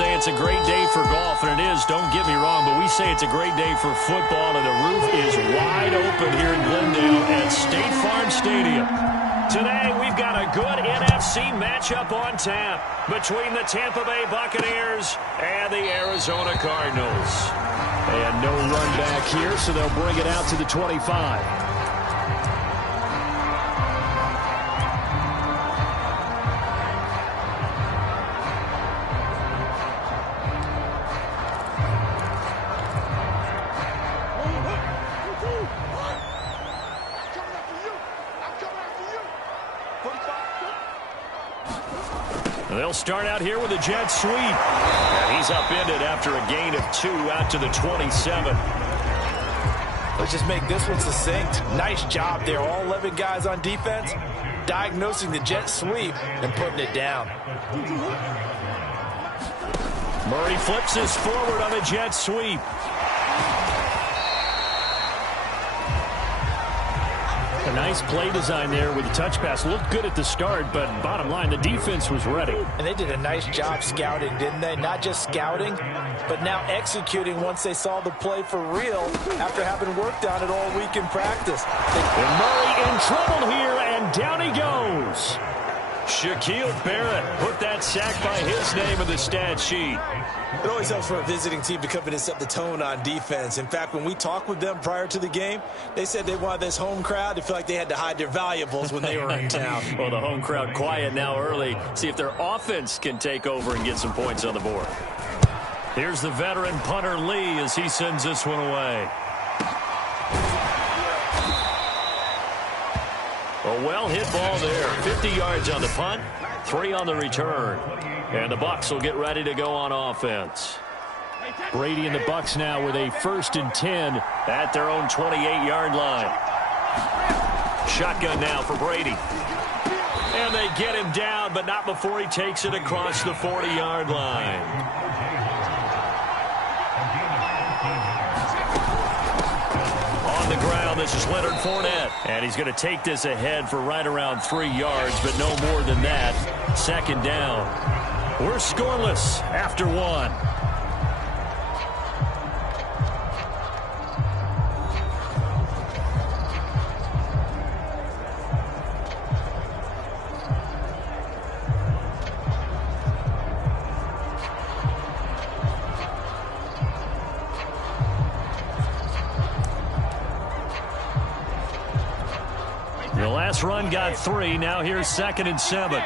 say it's a great day for golf, and it is, don't get me wrong, but we say it's a great day for football, and the roof is wide open here in Glendale at State Farm Stadium. Today, we've got a good NFC matchup on tap between the Tampa Bay Buccaneers and the Arizona Cardinals. And no run back here, so they'll bring it out to the 25. They'll start out here with a jet sweep. And he's upended after a gain of 2 out to the 27. Let's just make this one succinct. Nice job there. All 11 guys on defense diagnosing the jet sweep and putting it down. Murray flips this forward on a jet sweep. A nice play design there with the touch pass. Looked good at the start, but bottom line, the defense was ready. And they did a nice job scouting, didn't they? Not just scouting, but now executing once they saw the play for real after having worked on it all week in practice. And Murray in trouble here, and down he goes. Shaquille Barrett put that sack by his name in the stat sheet. It always helps for a visiting team to come in and set the tone on defense. In fact, when we talked with them prior to the game, they said they wanted this home crowd to feel like they had to hide their valuables when they were in town. Well, the home crowd quiet now early. See if their offense can take over and get some points on the board. Here's the veteran punter Lee as he sends this one away. A well-hit ball there. 50 yards on the punt, 3 on the return. And the Bucs will get ready to go on offense. Brady and the Bucs now with a 1st and 10 at their own 28-yard line. Shotgun now for Brady. And they get him down, but not before he takes it across the 40-yard line. The ground, this is Leonard Fournette, and he's going to take this ahead for right around 3 yards, but no more than that. 2nd down. We're scoreless after 1. The last run got 3. Now here's 2nd and 7.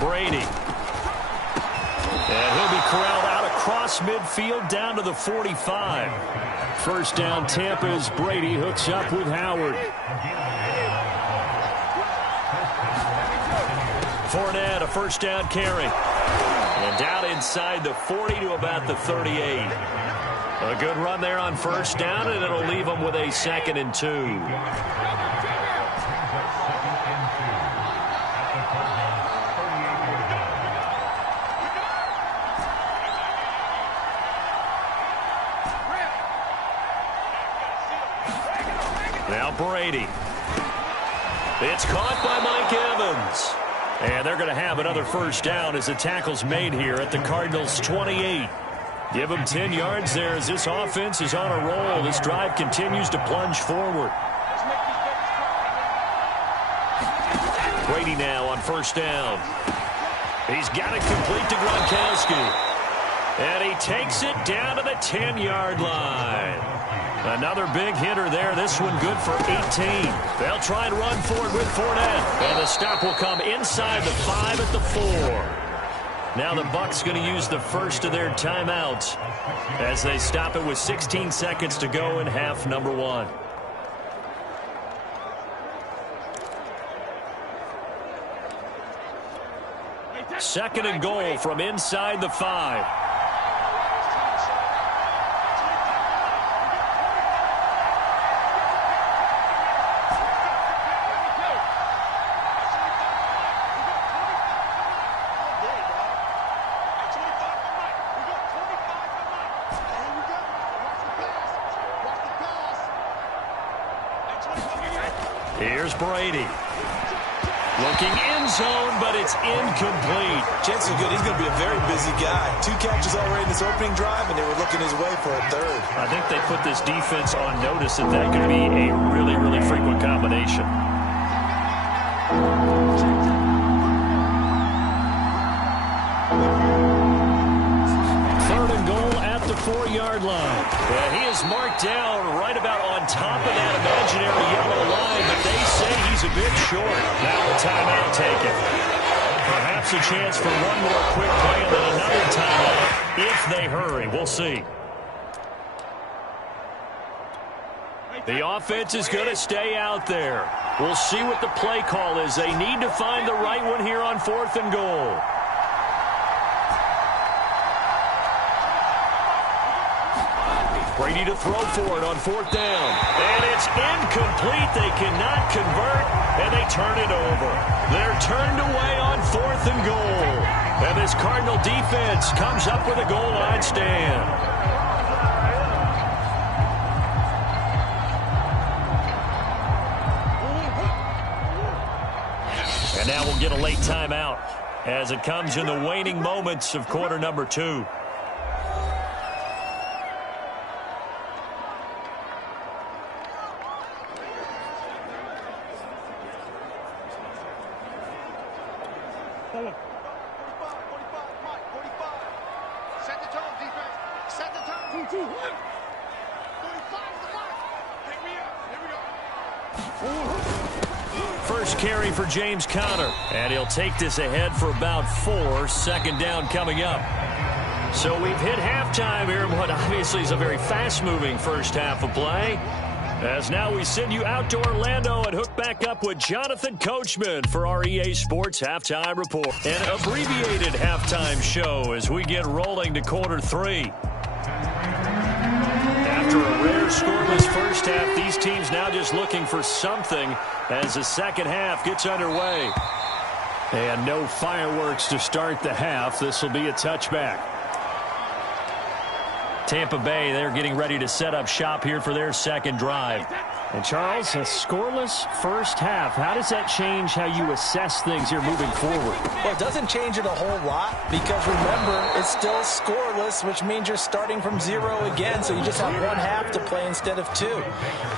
Brady. And he'll be corralled out across midfield down to the 45. 1st down Tampa as Brady hooks up with Howard. Fournette, a 1st down carry. And down inside the 40 to about the 38. A good run there on 1st down, and it'll leave them with a 2nd and 2. Now Brady. It's caught by Mike Evans. And they're going to have another 1st down as the tackle's made here at the Cardinals' 28. Give them 10 yards there as this offense is on a roll. This drive continues to plunge forward. Brady now on 1st down. He's got it complete to Gronkowski. And he takes it down to the 10-yard line. Another big hitter there. This one good for 18. They'll try and run forward with Fournette. And the stop will come inside the 5 at the 4. Now the Bucs going to use the first of their timeouts as they stop it with 16 seconds to go in half number 1. Second and goal from inside the 5. Here's Brady. Looking end zone, but it's incomplete. Chance is good. He's going to be a very busy guy. 2 catches already in this opening drive, and they were looking his way for a third. I think they put this defense on notice that could be a really, really frequent combination. Third and goal at the 4-yard line. And he is marked down right about on top of that imaginary yellow line, but they say he's a bit short. Now a timeout taken. Perhaps a chance for one more quick play and then another timeout if they hurry. We'll see. The offense is going to stay out there. We'll see what the play call is. They need to find the right one here on 4th and goal. Brady to throw for it on 4th down. And it's incomplete. They cannot convert, and they turn it over. They're turned away on 4th and goal. And this Cardinal defense comes up with a goal line stand. And now we'll get a late timeout as it comes in the waning moments of quarter number 2. First carry for James Conner, and he'll take this ahead for about 4. Second down coming up. So we've hit halftime here in what obviously is a very fast-moving first half of play. As now we send you out to Orlando and hook back up with Jonathan Coachman for our EA Sports Halftime Report. An abbreviated halftime show as we get rolling to quarter 3. After a rare scoreless first half, these teams now just looking for something as the second half gets underway. And no fireworks to start the half. This will be a touchback. Tampa Bay, they're getting ready to set up shop here for their second drive. And Charles, a scoreless first half. How does that change how you assess things here moving forward? Well, it doesn't change it a whole lot because, remember, it's still scoreless, which means you're starting from 0 again, so you just have one half to play instead of 2.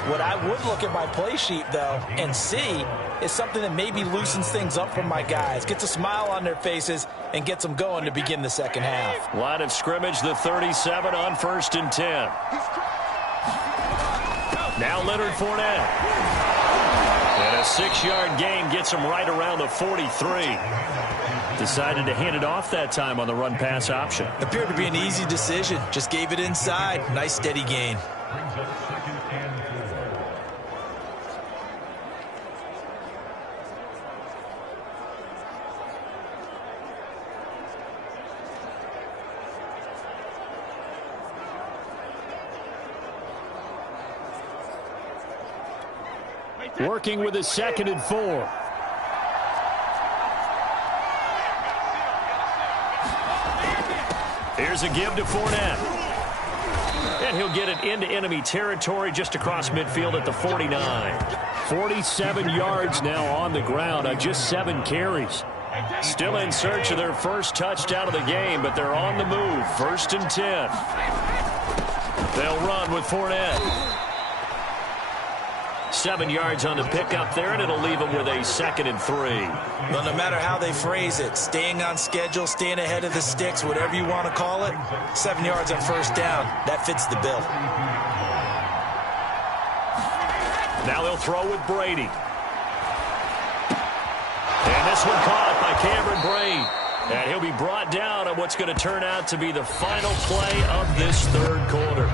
What I would look at my play sheet, though, and see is something that maybe loosens things up for my guys, gets a smile on their faces, and gets them going to begin the second half. Line of scrimmage, the 37 on 1st and 10. Now Leonard Fournette. And a 6-yard gain gets him right around the 43. Decided to hand it off that time on the run-pass option. Appeared to be an easy decision. Just gave it inside. Nice steady gain. Working with a 2nd and 4. Here's a give to Fournette. And he'll get it into enemy territory just across midfield at the 49. 47 yards now on the ground on just 7 carries. Still in search of their first touchdown of the game, but they're on the move. 1st and 10. They'll run with Fournette. 7 yards on the pickup there, and it'll leave them with a 2nd and 3. Well, no matter how they phrase it, staying on schedule, staying ahead of the sticks, whatever you want to call it, 7 yards on 1st down, that fits the bill. Now they'll throw with Brady. And this one caught by Cameron Brate. And he'll be brought down on what's going to turn out to be the final play of this 3rd quarter.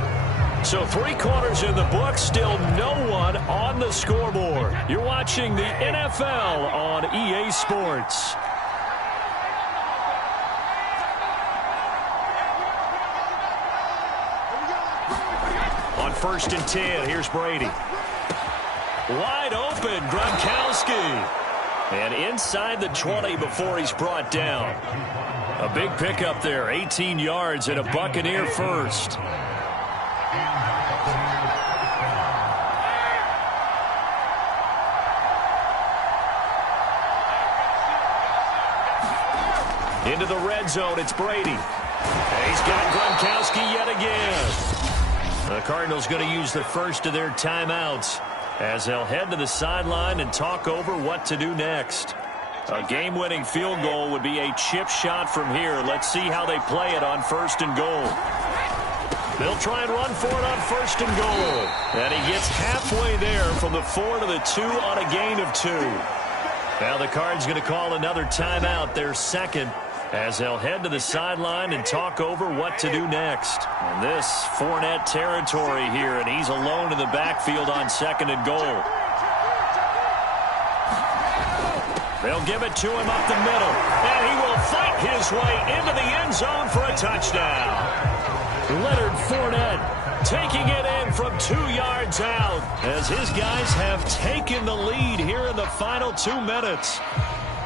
So 3 quarters in the book, still no one on the scoreboard. You're watching the NFL on EA Sports. On 1st and 10, here's Brady. Wide open, Gronkowski. And inside the 20 before he's brought down. A big pickup there, 18 yards and a Buccaneer first. Into the red zone, it's Brady. He's got Gronkowski yet again. The Cardinals going to use the first of their timeouts as they'll head to the sideline and talk over what to do next. A game-winning field goal would be a chip shot from here. Let's see how they play it on 1st and goal. They'll try and run for it on 1st and goal. And he gets halfway there from the 4 to the 2 on a gain of 2. Now the Cards going to call another timeout, their second, as they'll head to the sideline and talk over what to do next. And this Fournette territory here, and he's alone in the backfield on 2nd and goal. They'll give it to him up the middle, and he will fight his way into the end zone for a touchdown. Leonard Fournette taking it in from 2 yards out as his guys have taken the lead here in the final 2 minutes.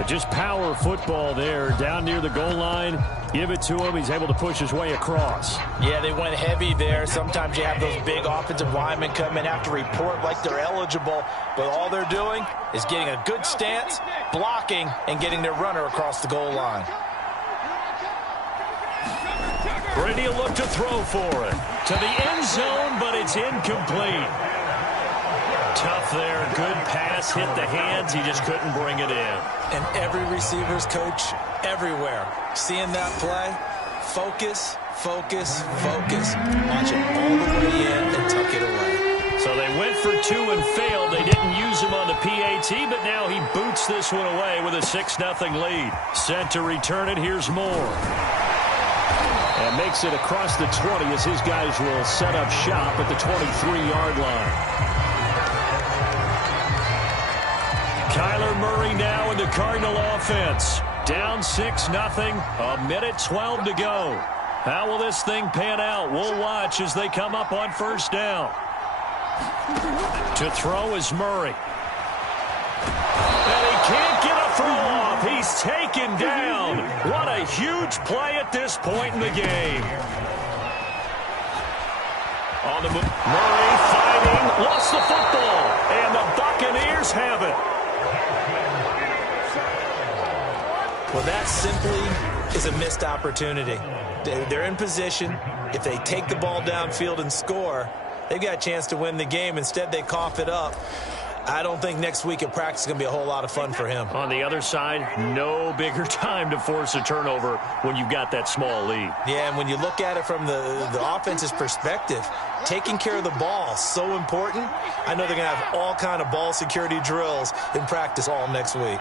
Just power football there down near the goal line. Give it to him. He's able to push his way across. Yeah, they went heavy there. Sometimes you have those big offensive linemen come in, have to report like they're eligible, but all they're doing is getting a good stance, blocking, and getting their runner across the goal line. Brady will look to throw for it. To the end zone, but it's incomplete. Tough there. Good pass. Hit the hands. He just couldn't bring it in. And every receiver's coach everywhere, seeing that play, focus, focus, focus. Watch it all the way in and tuck it away. So they went for 2 and failed. They didn't use him on the PAT, but now he boots this one away with a 6-0 lead. Set to return it. Here's Moore. And makes it across the 20 as his guys will set up shop at the 23-yard line. Kyler Murray now in the Cardinal offense. Down 6-0, a minute 12 to go. How will this thing pan out? We'll watch as they come up on 1st down. To throw is Murray. And he can't get a throw off. He's taken down. What a huge play at this point in the game. On the move, Murray fighting, lost the football, and the Buccaneers have it. Well, that simply is a missed opportunity. They're in position. If they take the ball downfield and score, they've got a chance to win the game. Instead, they cough it up. I don't think next week at practice is going to be a whole lot of fun for him. On the other side, no bigger time to force a turnover when you've got that small lead. Yeah, and when you look at it from the offense's perspective, taking care of the ball, so important. I know they're going to have all kind of ball security drills in practice all next week.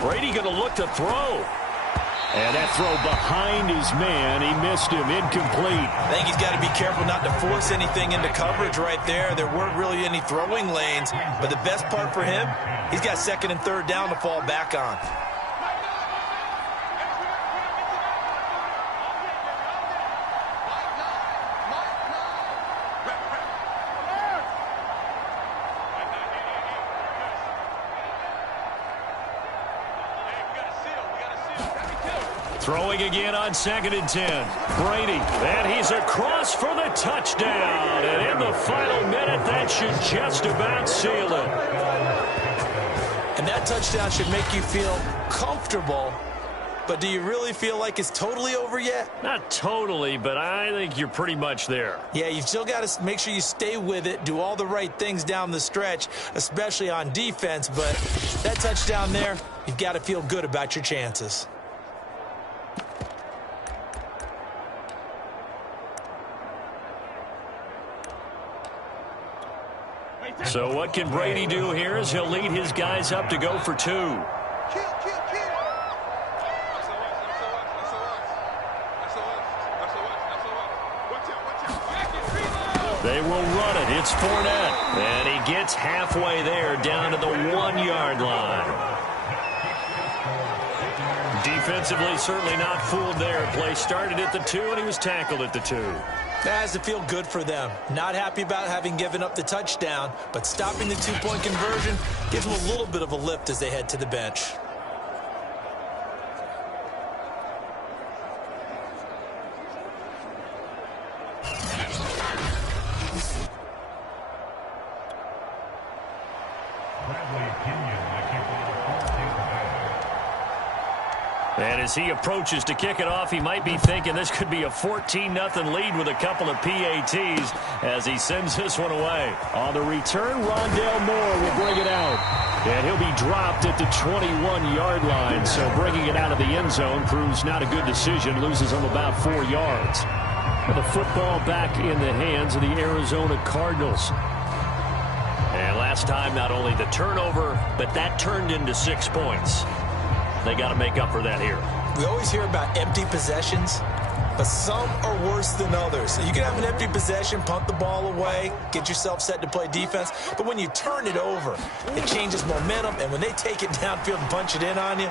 Brady going to look to throw. And that throw behind his man. He missed him. Incomplete. I think he's got to be careful not to force anything into coverage right there. There weren't really any throwing lanes. But the best part for him, he's got 2nd and 3rd down to fall back on. Throwing again on 2nd and 10. Brady, and he's across for the touchdown. And in the final minute, that should just about seal it. And that touchdown should make you feel comfortable. But do you really feel like it's totally over yet? Not totally, but I think you're pretty much there. Yeah, you've still got to make sure you stay with it, do all the right things down the stretch, especially on defense. But that touchdown there, you've got to feel good about your chances. So what can Brady do here as he'll lead his guys up to go for 2? They will run it. It's Fournette. And he gets halfway there down to the 1-yard line. Defensively, certainly not fooled there. Play started at the 2, and he was tackled at the 2. That has to feel good for them. Not happy about having given up the touchdown, but stopping the 2-point conversion gives them a little bit of a lift as they head to the bench. And as he approaches to kick it off, he might be thinking this could be a 14-0 lead with a couple of PATs as he sends this one away. On the return, Rondale Moore will bring it out. And he'll be dropped at the 21-yard line. So bringing it out of the end zone proves not a good decision. Loses him about 4 yards. The football back in the hands of the Arizona Cardinals. And last time, not only the turnover, but that turned into 6 points. They got to make up for that here. We always hear about empty possessions, but some are worse than others. You can have an empty possession, punt the ball away, get yourself set to play defense, but when you turn it over, it changes momentum, and when they take it downfield and punch it in on you,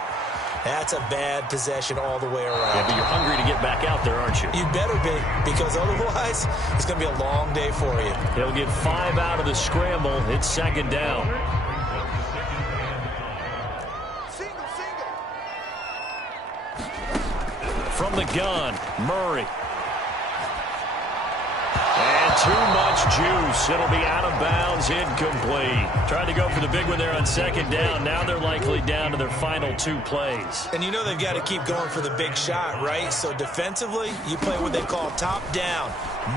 that's a bad possession all the way around. Yeah, but you're hungry to get back out there, aren't you? You better be, because otherwise, it's going to be a long day for you. He'll get 5 out of the scramble. It's second down. From the gun, Murray. And too much juice. It'll be out of bounds, incomplete. Tried to go for the big one there on second down. Now they're likely down to their final 2 plays. And you know they've got to keep going for the big shot, right? So defensively, you play what they call top down.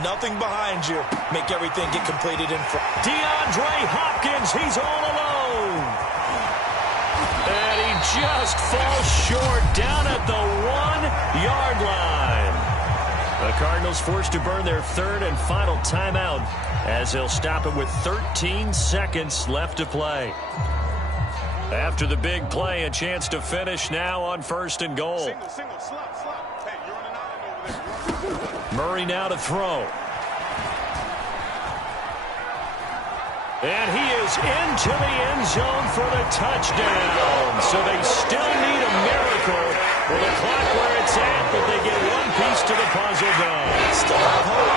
Nothing behind you. Make everything get completed in front. DeAndre Hopkins, he's all alone. And he just falls short down at the 1-yard line. The Cardinals forced to burn their 3rd and final timeout as they'll stop it with 13 seconds left to play. After the big play, a chance to finish now on 1st and goal. Single, slap. Hey, you're on an island over there. Murray now to throw. And he is into the end zone for the touchdown. So they still need a miracle with the clock where it's at, but they get one piece to the puzzle done. Still have hope.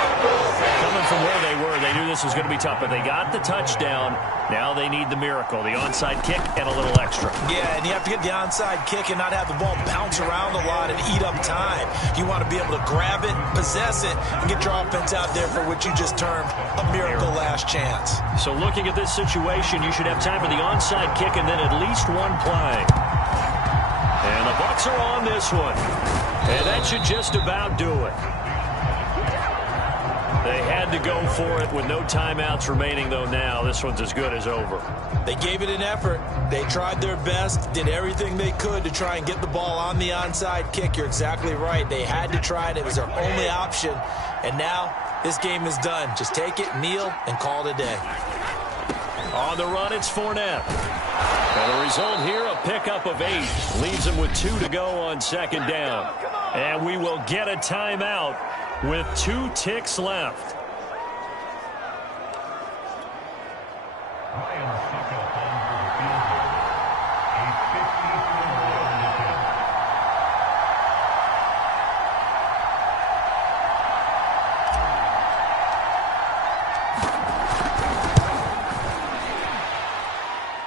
Coming from where they were, they knew this was going to be tough, but they got the touchdown. Now they need the miracle, the onside kick and a little extra. Yeah, and you have to get the onside kick and not have the ball bounce around a lot and eat up time. You want to be able to grab it, possess it, and get your offense out there for what you just termed a miracle last chance. So looking at this situation, you should have time for the onside kick and then at least one play. And the Bucs are on this one. And that should just about do it. They had to go for it with no timeouts remaining, though now. This one's as good as over. They gave it an effort. They tried their best, did everything they could to try and get the ball on the onside kick. You're exactly right. They had to try it. It was their only option. And now this game is done. Just take it, kneel, and call it a day. On the run, it's Fournette. And the result here, a pickup of 8. Leaves them with 2 to go on second down. And we will get a timeout with 2 ticks left.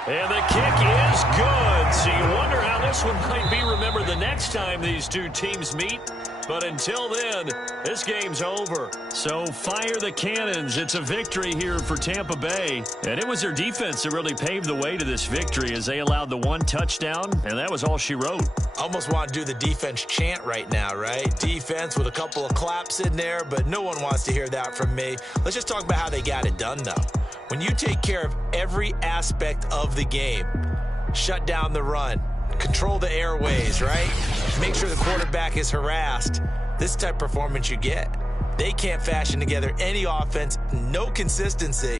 And the kick is good. So you wonder how this one might be remembered the next time these two teams meet. But until then, this game's over. So fire the cannons. It's a victory here for Tampa Bay. And it was their defense that really paved the way to this victory as they allowed the 1 touchdown, and that was all she wrote. Almost want to do the defense chant right now, right? Defense with a couple of claps in there, but no one wants to hear that from me. Let's just talk about how they got it done, though. When you take care of every aspect of the game, shut down the run, control the airways, right? Make sure the quarterback is harassed. This type of performance you get. They can't fashion together any offense, no consistency.